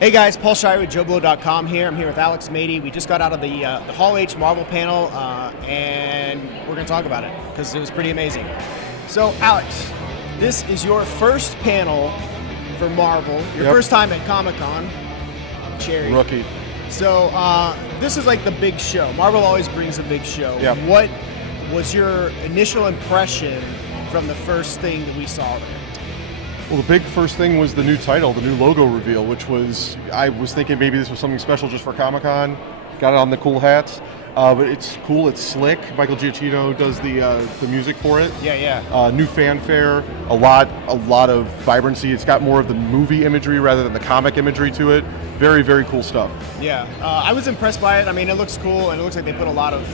Hey guys, Paul Shire with JoBlo.com here. I'm here with Alex Mady. We just got out of the Hall H Marvel panel, and we're going to talk about it because it was pretty amazing. So, Alex, this is your first panel for Marvel. Your first time at Comic-Con. Cherry. Rookie. So, this is like the big show. Marvel always brings a big show. Yep. What was your initial impression from the first thing that we saw there? Well, the big first thing was the new title, the new logo reveal, which was, I was thinking maybe this was something special just for Comic-Con. Got it on the cool hats. But it's cool, it's slick. Michael Giacchino does the music for it. Yeah. New fanfare, a lot of vibrancy. It's got more of the movie imagery rather than the comic imagery to it. Very, very cool stuff. Yeah, I was impressed by it. I mean, it looks cool, and it looks like they put a lot of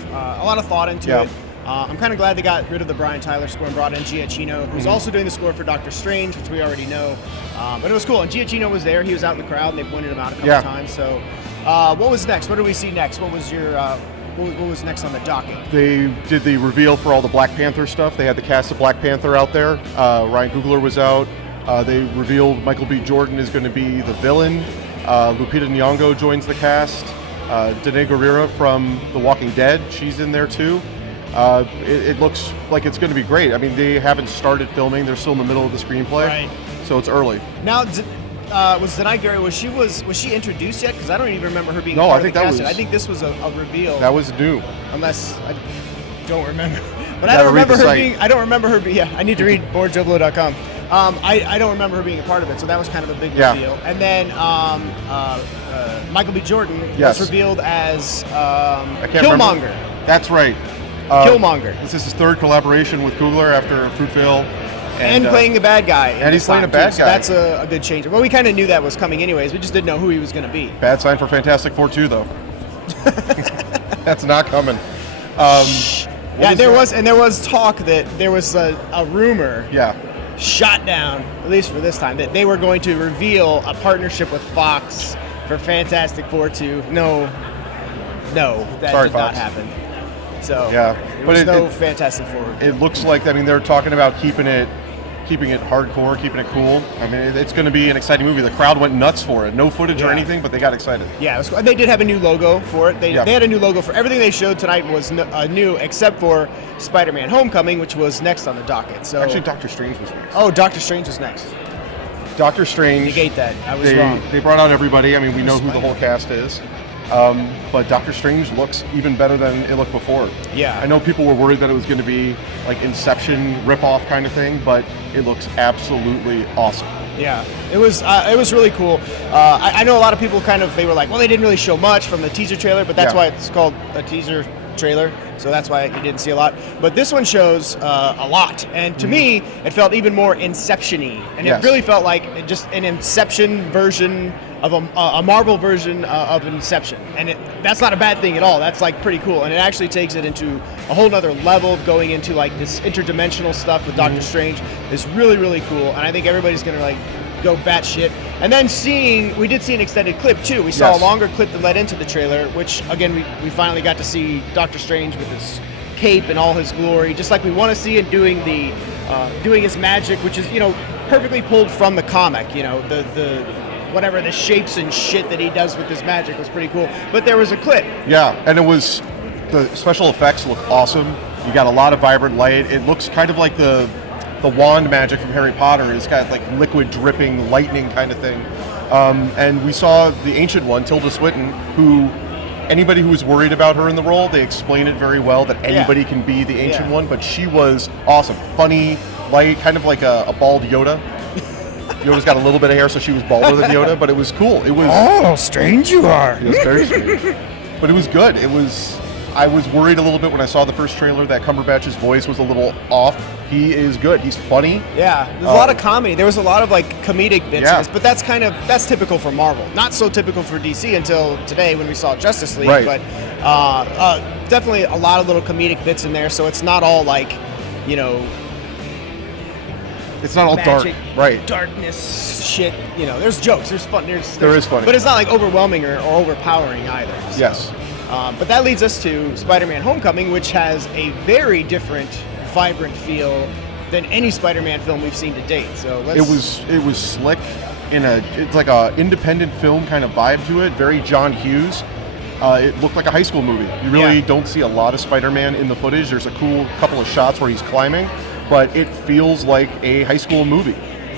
thought into it. I'm kind of glad they got rid of the Brian Tyler score and brought in Giacchino, who's also doing the score for Doctor Strange, which we already know. But it was cool, and Giacchino was there. He was out in the crowd, and they pointed him out a couple times. So, what was next? What did we see next? What was your what was next on the docket? They did the reveal for all the Black Panther stuff. They had the cast of Black Panther out there. Ryan Coogler was out. They revealed Michael B. Jordan is going to be the villain. Lupita Nyong'o joins the cast. Danae Gurira from The Walking Dead, she's in there too. It looks like it's going to be great. I mean, they haven't started filming; they're still in the middle of the screenplay, right. So it's early. Now, was Danae Gurira was she introduced yet? Because I don't even remember her being. No, part I think of the that cast. was. I think this was a reveal. That was new. Unless I don't remember, but I don't remember her being. I don't remember her being. Yeah, I need to read more JoBlo.com. I don't remember her being a part of it, so that was kind of a big reveal. And then Michael B. Jordan was revealed as Killmonger. Remember. That's right. Killmonger. This is his third collaboration with Coogler after Fruitvale. And playing the bad guy. And he's playing a bad guy. So that's a good change. Well, we kind of knew that was coming anyways. We just didn't know who he was going to be. Bad sign for Fantastic Four 2, though. That's not coming. There was talk that there was a rumor. Yeah. Shot down, at least for this time, that they were going to reveal a partnership with Fox for Fantastic Four 2. No, that did not happen. So there was no Fantastic Four. It looks like, I mean, they're talking about keeping it hardcore, keeping it cool. I mean, it's going to be an exciting movie. The crowd went nuts for it. No footage or anything, but they got excited. Yeah, it was cool. And they did have a new logo for it. They had a new logo for everything they showed tonight was new, except for Spider-Man: Homecoming, which was next on the docket. So actually, Doctor Strange was next. Oh, Doctor Strange was next. Doctor Strange. Negate that. I was wrong. They brought out everybody. I mean, we know who the whole cast is. But Doctor Strange looks even better than it looked before. Yeah. I know people were worried that it was going to be like Inception ripoff kind of thing, but it looks absolutely awesome. Yeah, it was really cool. I know a lot of people they were like, well, they didn't really show much from the teaser trailer, but that's why it's called a teaser trailer, so that's why you didn't see a lot. But this one shows a lot, and to me, it felt even more Inception-y, and it really felt like just an Inception version of a Marvel version of Inception, and that's not a bad thing at all. That's like pretty cool, and it actually takes it into a whole nother level, going into like this interdimensional stuff with Doctor Strange. Is really, really cool, and I think everybody's gonna like go batshit. And then we did see an extended clip too. We saw a longer clip that led into the trailer, which again we finally got to see Doctor Strange with his cape and all his glory, just like we want to see it doing his magic, which is perfectly pulled from the comic. Whatever the shapes and shit that he does with his magic was pretty cool. But there was a clip. Yeah, and the special effects look awesome. You got a lot of vibrant light. It looks kind of like the wand magic from Harry Potter. It's got like liquid dripping lightning kind of thing. And we saw the ancient one, Tilda Swinton, who anybody who was worried about her in the role, they explain it very well that anybody can be the ancient one, but she was awesome. Funny, light, kind of like a bald Yoda. Yoda's got a little bit of hair, so she was balder than Yoda, but it was cool. It was. Oh, strange you are. It was very strange. But it was good. I was worried a little bit when I saw the first trailer that Cumberbatch's voice was a little off. He is good. He's funny. Yeah, there's a lot of comedy. There was a lot of like comedic bits in this, but that's typical for Marvel. Not so typical for DC until today when we saw Justice League. Right. But definitely a lot of little comedic bits in there. So it's not all like, it's not all magic, dark, right? Darkness shit. There's jokes. There's fun. There is funny, but it's not like overwhelming or overpowering either. So. Yes. But that leads us to Spider-Man: Homecoming, which has a very different, vibrant feel than any Spider-Man film we've seen to date. So it was slick. it's like a independent film kind of vibe to it, very John Hughes. It looked like a high school movie. You really don't see a lot of Spider-Man in the footage. There's a cool couple of shots where he's climbing, but it feels like a high school movie.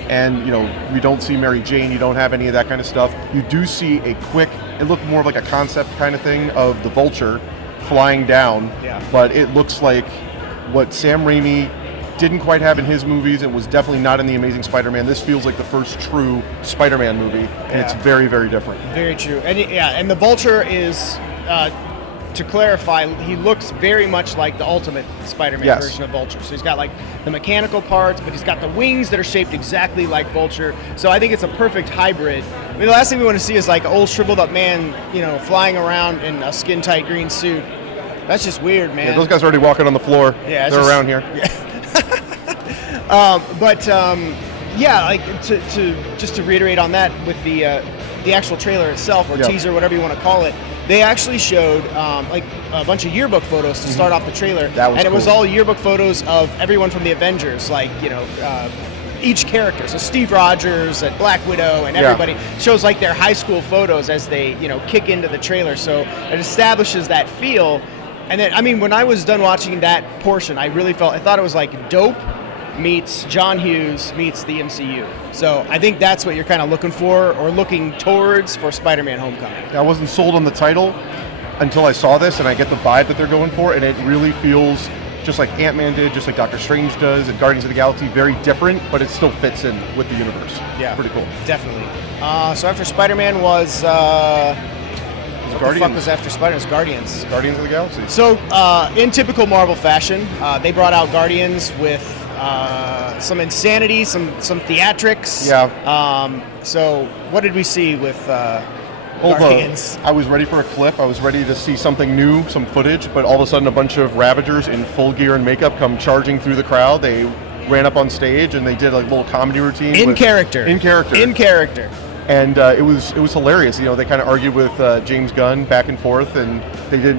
And, you know, you don't see Mary Jane, you don't have any of that kind of stuff. You do see a quick, it looked more of like a concept kind of thing of the Vulture flying down, but it looks like what Sam Raimi didn't quite have in his movies and was definitely not in The Amazing Spider-Man. This feels like the first true Spider-Man movie, and it's very, very different. Very true. And and the Vulture is, to clarify, he looks very much like the Ultimate Spider-Man version of Vulture. So he's got like the mechanical parts, but he's got the wings that are shaped exactly like Vulture. So I think it's a perfect hybrid. I mean, the last thing we want to see is like an old shriveled up man, you know, flying around in a skin-tight green suit. That's just weird, man. Yeah, those guys are already walking on the floor. Yeah, they're around here. Yeah. Like to reiterate on that with the actual trailer itself or teaser, whatever you want to call it, they actually showed like a bunch of yearbook photos to start off the trailer, that was and it cool. was all yearbook photos of everyone from the Avengers, like each character. So Steve Rogers and Black Widow and everybody shows like their high school photos as they kick into the trailer. So it establishes that feel. And then, I mean, when I was done watching that portion, I thought it was like Dope meets John Hughes meets the MCU. So I think that's what you're kind of looking for or looking towards for Spider-Man Homecoming. I wasn't sold on the title until I saw this, and I get the vibe that they're going for, and it really feels just like Ant-Man did, just like Doctor Strange does, and Guardians of the Galaxy. Very different, but it still fits in with the universe. Yeah. Pretty cool. Definitely. So after Spider-Man was... What the fuck was after Spider-Man? It was Guardians. Guardians of the Galaxy. So, in typical Marvel fashion, they brought out Guardians with some insanity, some theatrics. Yeah. So, what did we see with Guardians? I was ready for a clip. I was ready to see something new, some footage, but all of a sudden a bunch of Ravagers in full gear and makeup come charging through the crowd. They ran up on stage and they did a little comedy routine. In character. And it was hilarious. You know, they kind of argued with James Gunn back and forth, and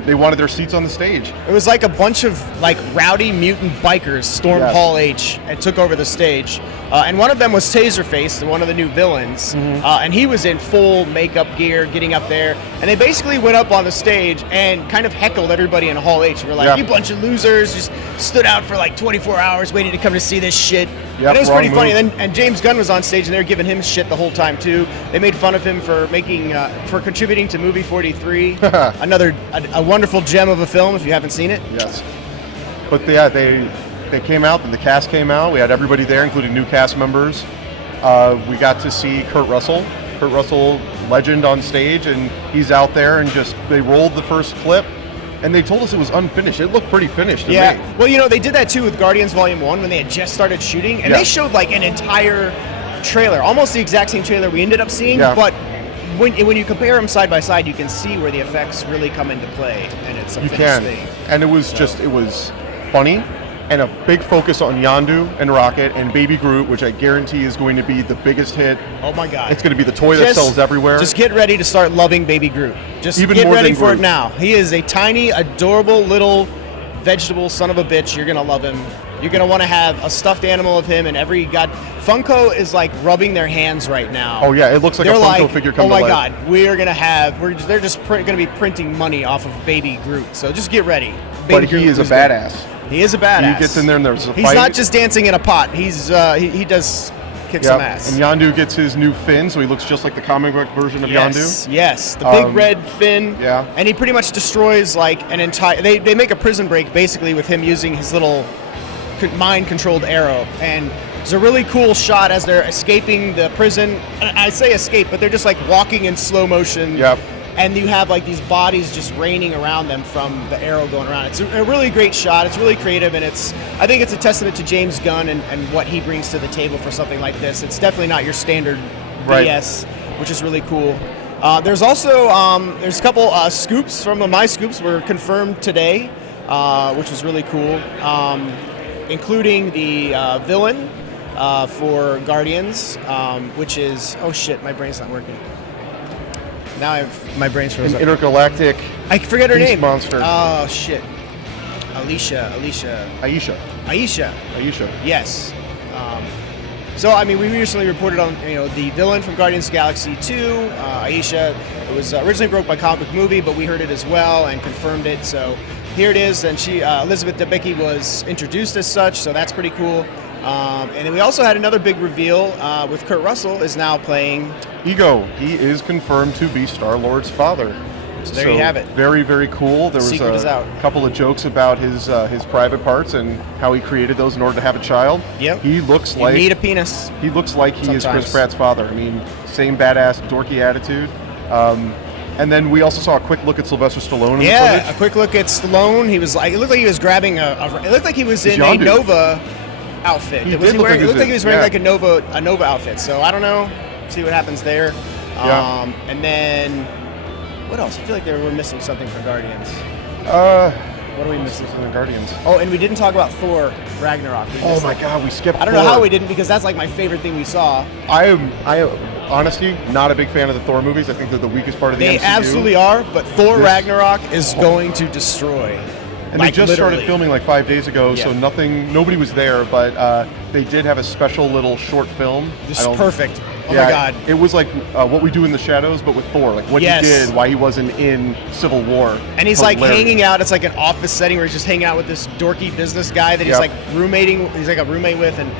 they wanted their seats on the stage. It was like a bunch of like rowdy mutant bikers stormed Hall H and took over the stage. And one of them was Taserface, one of the new villains, and he was in full makeup gear, getting up there. And they basically went up on the stage and kind of heckled everybody in Hall H. We're like, you bunch of losers, just stood out for like 24 hours waiting to come to see this shit. And it was pretty funny. And James Gunn was on stage, and they were giving him shit the whole time too. They made fun of him for for contributing to Movie 43, a wonderful gem of a film if you haven't seen it. Yes, but they came out, and the cast came out. We had everybody there, including new cast members. We got to see Kurt Russell, legend on stage, and he's out there, and they rolled the first clip. And they told us it was unfinished. It looked pretty finished to me. Well, they did that too with Guardians Volume 1 when they had just started shooting. And they showed like an entire trailer, almost the exact same trailer we ended up seeing. But when you compare them side by side, you can see where the effects really come into play. And it's a finished thing. And it was it was funny. And a big focus on Yondu and Rocket and Baby Groot, which I guarantee is going to be the biggest hit. Oh my God. It's going to be the toy that sells everywhere. Just get ready to start loving Baby Groot. Just get ready for it now. He is a tiny, adorable little vegetable son of a bitch. You're going to love him. You're going to want to have a stuffed animal of him, and Funko is like rubbing their hands right now. Oh yeah, it looks like a Funko figure coming to life. Oh my God, they're just going to be printing money off of Baby Groot. So just get ready. But he is a badass. He is a badass. He gets in there and there's a fight. He's not just dancing in a pot. He does kick some ass. And Yondu gets his new fin, so he looks just like the comic book version of Yondu. Yes, the big red fin. Yeah. And he pretty much destroys like an entire... They make a prison break basically with him using his little mind-controlled arrow. And there's a really cool shot as they're escaping the prison. I say escape, but they're just like walking in slow motion. Yep. And you have like these bodies just raining around them from the arrow going around. It's a really great shot. It's really creative, and I think it's a testament to James Gunn and what he brings to the table for something like this. It's definitely not your standard BS, which is really cool. There's also there's a couple scoops from My Scoops were confirmed today, which was really cool, including the villain for Guardians, which is my brain's not working. Now my brain's frozen. An intergalactic. I forget her name. Monster. Oh shit. Aisha. Yes. So, I mean, we recently reported on, the villain from Guardians of the Galaxy 2, Aisha. It was originally broke by Comic Book Movie, but we heard it as well and confirmed it. So here it is, and she, Elizabeth Debicki, was introduced as such, so that's pretty cool. And then we also had another big reveal with Kurt Russell is now playing Ego. He is confirmed to be Star-Lord's father. So there you have it. Very, very cool. There was Secret is out. a couple of jokes about his private parts and how he created those in order to have a child. Yep. He looks You like need a penis. He looks like he is Sometimes. Chris Pratt's father. I mean, same badass, dorky attitude. And then we also saw a quick look at Sylvester Stallone in the Yeah, footage. a quick look at Stallone. He was like, it looked like he was grabbing it looked like he was in a Yondu. Nova outfit. He Was did look wearing, like he it looked was like he was wearing in- like a Nova outfit. So I don't know. See what happens there. Yeah. And then what else? I feel like we're missing something for Guardians. What are we missing? From the Guardians. Oh, and we didn't talk about Thor Ragnarok. We Oh missed my it. God, we skipped. I don't know Thor. how we didn't, because that's like my favorite thing we saw. I am honestly not a big fan of the Thor movies. I think they're the weakest part of the They MCU. absolutely are, but Thor This- Ragnarok is going to destroy. And Like, they just literally. started filming like 5 days ago, so Yeah. nobody was there, but they did have a special little short film. This I is don't- perfect. Oh Yeah, my God. It was like What We Do in the Shadows, but with Thor. Like what Yes. he did, why he wasn't in Civil War. And he's like hanging out. It's like an office setting where he's just hanging out with this dorky business guy that he's Yep. like roommating. He's like a roommate with, and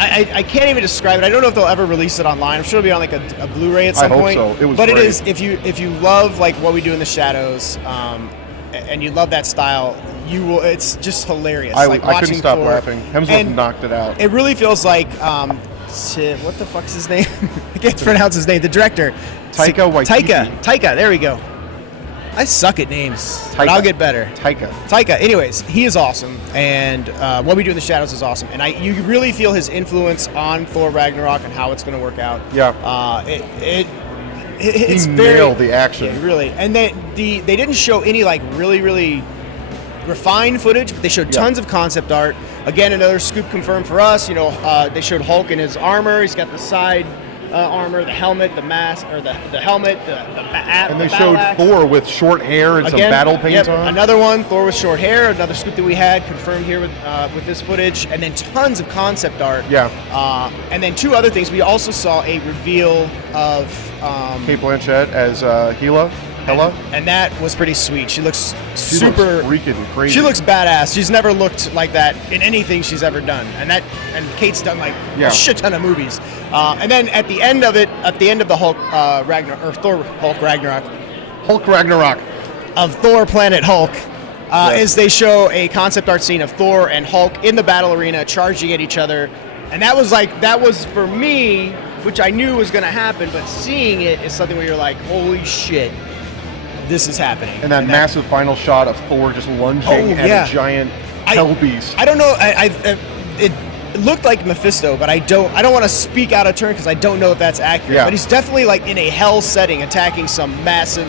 I can't even describe it. I don't know if they'll ever release it online. I'm sure it'll be on like a Blu-ray at some hope point. so. It was but great. it is if you love like What We Do in the Shadows, and you love that style, you will. It's just hilarious. I like couldn't watching stop Thor. laughing. Hemsworth And knocked it out. It really feels like what the fuck's his name? I can't pronounce his name. The director, Taika Waititi. Taika. There we go. I suck at names, but Taika. I'll get better. Taika. Anyways, he is awesome, and What We Do in the Shadows is awesome, and you really feel his influence on Thor Ragnarok and how it's going to work out. Yeah. It's He very nailed the action. Yeah, really, and they didn't show any like really refined footage, but they showed tons of concept art. Again, another scoop confirmed for us. They showed Hulk in his armor. He's got the side armor, the helmet, the mask, or the helmet, And they the showed battle axe. Thor with short hair and some battle paint on. Another one, Thor with short hair. Another scoop that we had confirmed here with this footage, and then tons of concept art. Yeah. And then two other things. We also saw a reveal of Kate Blanchett as Hela. and that was pretty sweet. She looks She super looks freaking crazy. She looks badass. She's never looked like that in anything she's ever done, and Kate's done like Yeah. a shit ton of movies. And then at the end of the Hulk Thor Hulk Ragnarok Hulk Ragnarok. of Thor Planet Hulk, is they show a concept art scene of Thor and Hulk in the battle arena charging at each other, and that was for me, which I knew was going to happen, but seeing it is something where you're like, holy shit. This is happening. And that massive final shot of Thor just lunging at a giant hell beast. I don't know. It looked like Mephisto, but I don't want to speak out of turn because I don't know if that's accurate. Yeah. But he's definitely like in a hell setting, attacking some massive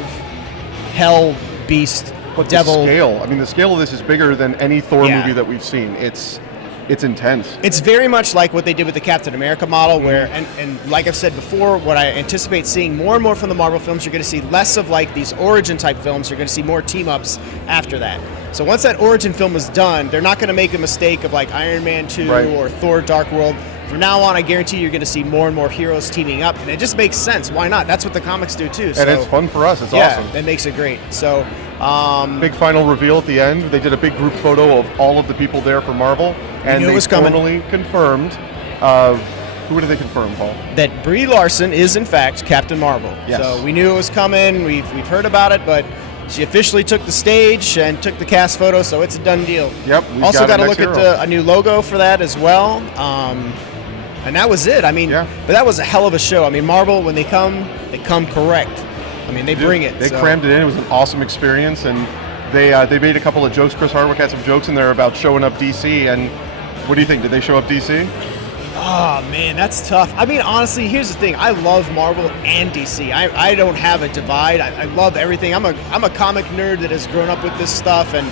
hell beast, But devil. the scale, the scale of this is bigger than any Thor Yeah. movie that we've seen. It's intense. It's very much like what they did with the Captain America model, where, and like I've said before, what I anticipate seeing more and more from the Marvel films, you're going to see less of like these origin type films. You're going to see more team ups after that. So once that origin film is done, they're not going to make a mistake of like Iron Man 2 Right. or Thor Dark World. From now on, I guarantee you're going to see more and more heroes teaming up, and it just makes sense. Why not? That's what the comics do too. So, And it's fun for us. It's yeah, awesome. that makes it great. So. Big final reveal at the end. They did a big group photo of all of the people there for Marvel, and knew it they was coming. formally confirmed. Who did they confirm, Paul? That Brie Larson is in fact Captain Marvel. Yes. So we knew it was coming. We've heard about it, but she officially took the stage and took the cast photo, so it's a done deal. Yep. we've Also got got to a look next at hero. a new logo for that as well. And that was it. Yeah. But that was a hell of a show. Marvel, when they come correct. They bring it. They so. crammed it in. It was an awesome experience, and they made a couple of jokes. Chris Hardwick had some jokes in there about showing up DC. And what do you think? Did they show up DC? Oh man, that's tough. Honestly, here's the thing. I love Marvel and DC. I don't have a divide. I love everything. I'm a comic nerd that has grown up with this stuff, and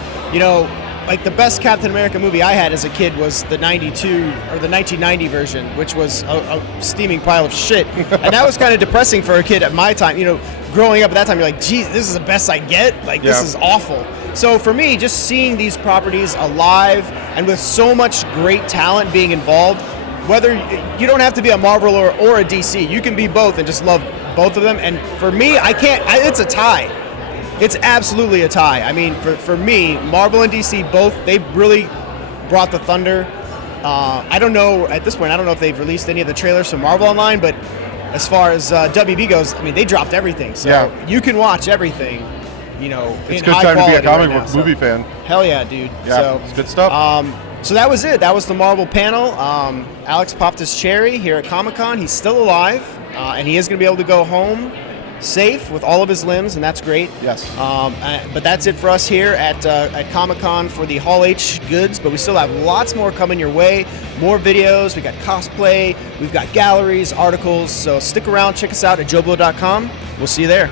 like the best Captain America movie I had as a kid was the 92 or the 1990 version, which was a steaming pile of shit. And that was kind of depressing for a kid at my time. Growing up at that time, you're like, geez, this is the best I get? This is awful. So for me, just seeing these properties alive and with so much great talent being involved, whether you don't have to be a Marvel or a DC, you can be both and just love both of them. And for me, it's a tie. It's absolutely a tie. I mean, for me, Marvel and DC both, they've really brought the thunder. I don't know at this point. I don't know if they've released any of the trailers from Marvel Online, but as far as WB goes, I mean, they dropped everything, so you can watch everything. You know, it's in a good high time to be a quality comic book movie fan. Hell yeah, dude. Yeah, so, it's good stuff. So that was it. That was the Marvel panel. Alex popped his cherry here at Comic-Con. He's still alive, and he is going to be able to go home safe with all of his limbs, and that's great. Yes. But that's it for us here at Comic-Con for the Hall H goods, but we still have lots more coming your way. More videos. We got cosplay. We've got galleries, articles. So stick around. Check us out at joblo.com. We'll see you there.